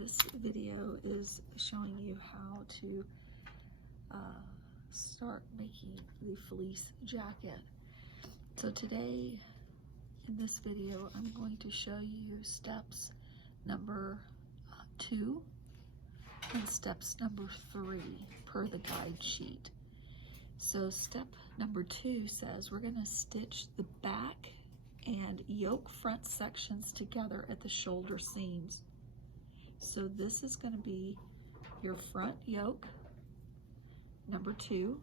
This video is showing you how to start making the fleece jacket. So today in this video I'm going to show you steps number 2 and steps number 3 per the guide sheet. So step number 2 says we're going to stitch the back and yoke front sections together at the shoulder seams. So this is going to be your front yoke, number 2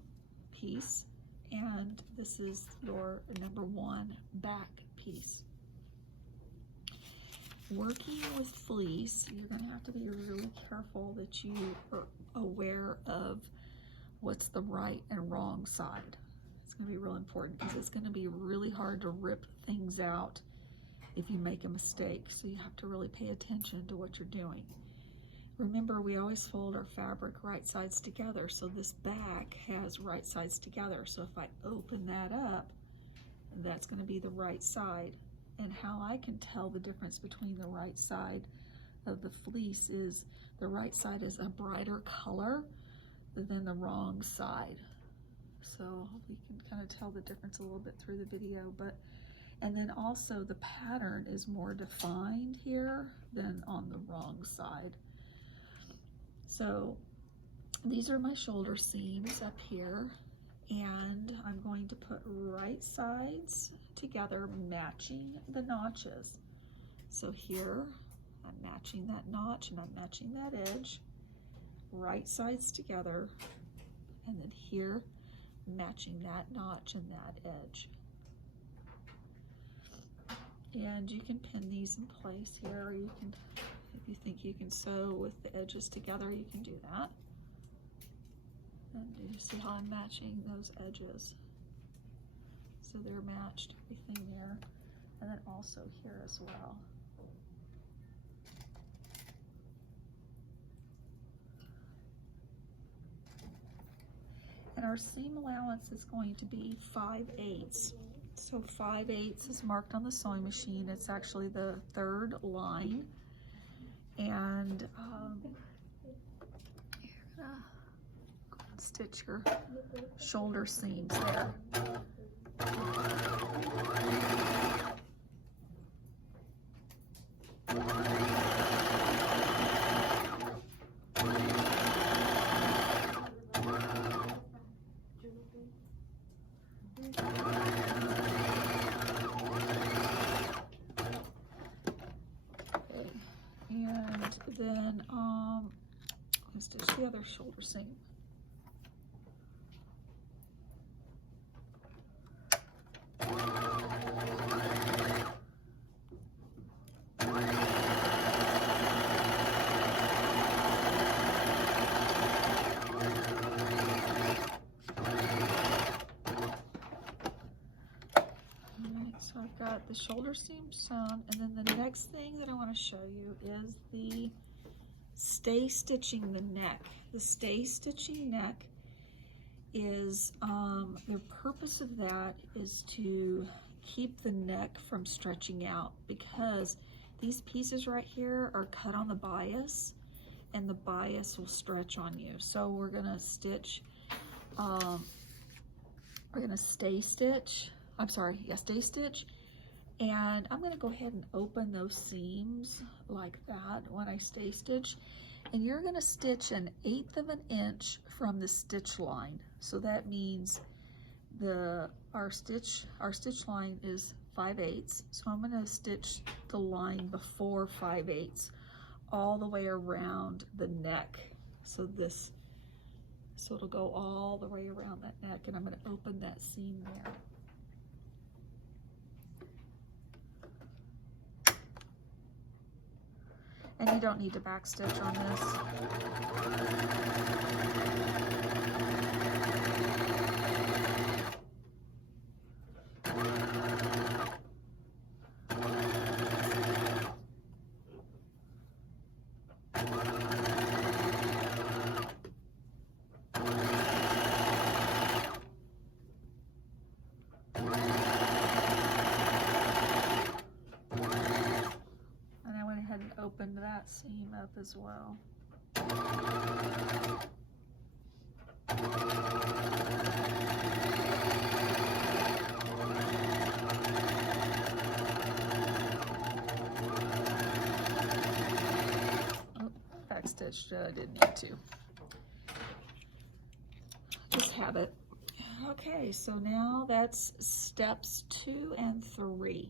piece, and this is your number 1 back piece. Working with fleece, you're going to have to be really careful that you are aware of what's the right and wrong side. It's going to be real important because it's going to be really hard to rip things out if you make a mistake. So you have to really pay attention to what you're doing. Remember, we always fold our fabric right sides together, so this back has right sides together. So if I open that up, that's going to be the right side. And how I can tell the difference between the right side of the fleece is the right side is a brighter color than the wrong side. So we can kind of tell the difference a little bit through the video, and then also the pattern is more defined here than on the wrong side. So these are my shoulder seams up here, and I'm going to put right sides together matching the notches. So here I'm matching that notch and I'm matching that edge, right sides together, and then here matching that notch and that edge. And you can pin these in place here, or you can, if you think you can sew with the edges together, you can do that. And you see how I'm matching those edges? So they're matched, everything there, and then also here as well. And our seam allowance is going to be 5/8. So 5/8 is marked on the sewing machine. It's actually the 3rd line. And you're gonna go and stitch your shoulder seams there. And then let's stitch the other shoulder seam. So I've got the shoulder seam sewn, and then the next thing that I want to show you is the stay stitching the neck. The stay stitching neck is, the purpose of that is to keep the neck from stretching out, because these pieces right here are cut on the bias and the bias will stretch on you. So we're going to stitch, we're going to stay stitch. Stay stitch, and I'm going to go ahead and open those seams like that when I stay stitch, and you're going to stitch 1/8 of an inch from the stitch line. So that means our stitch line is 5/8, so I'm going to stitch the line before 5/8 all the way around the neck. So it'll go all the way around that neck, and I'm going to open that seam there. And you don't need to back stitch on this. opened that that seam up as well. Oh, backstitched, didn't need to. Just have it. Okay, so now that's steps 2 and 3.